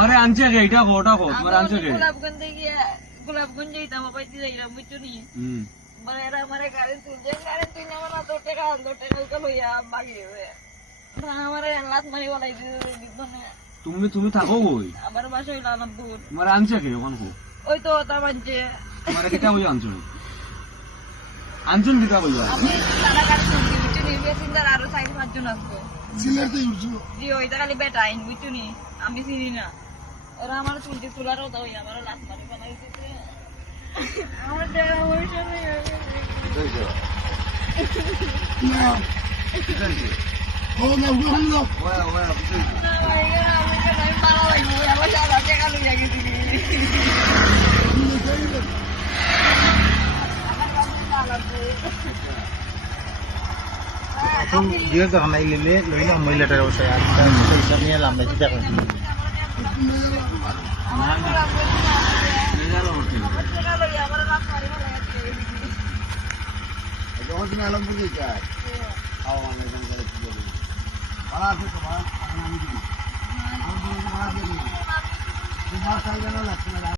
তোমারে আনছে কে এটা কো ওটা কো তোমারে আনছে কে গোলাপগঞ্জ যাইতাম পাইতে যাইলাম বুঝছো নি মানে এরা আমার গাড়ি তুলছে আমার তো টাকা লইয়া বাগি আমার লাত মারি বলাই মানে তুমি থাকো কই আমার বাসা হইলো আলমপুর তোমারে আনছে কে ওখান কো ওই তো তার বানছে তোমারে কেটা কই আনছো আনছুন দিতা কইয়া আমি সারা গাড়ি তুলছি বুঝছো নি প্যাসেঞ্জার আরো 4-5 জন আসবে সিলেটে উঠছো জি ওইটা খালি বেটা আইন বুঝছো নি আমি চিনি না ওরা আমার তুলছে তোলারও দাও আমার লাত মারি বলাই দিতে আমার টাকা পয়সা নেই না ও না ওখানে না এখন দিয়ে তো হানাই লিলে লইলে মহিলাটার অবশ্যই আর হিসাব নিয়ে লাম্বাই চিন্তা করেন যখন তুমি আলমপুর যাই খাওয়া মানে ভাড়া আছে তো ভাড়া আমি দিই আমার ভাড়া দিয়ে দিই তোমার সাইকেল লাগছে না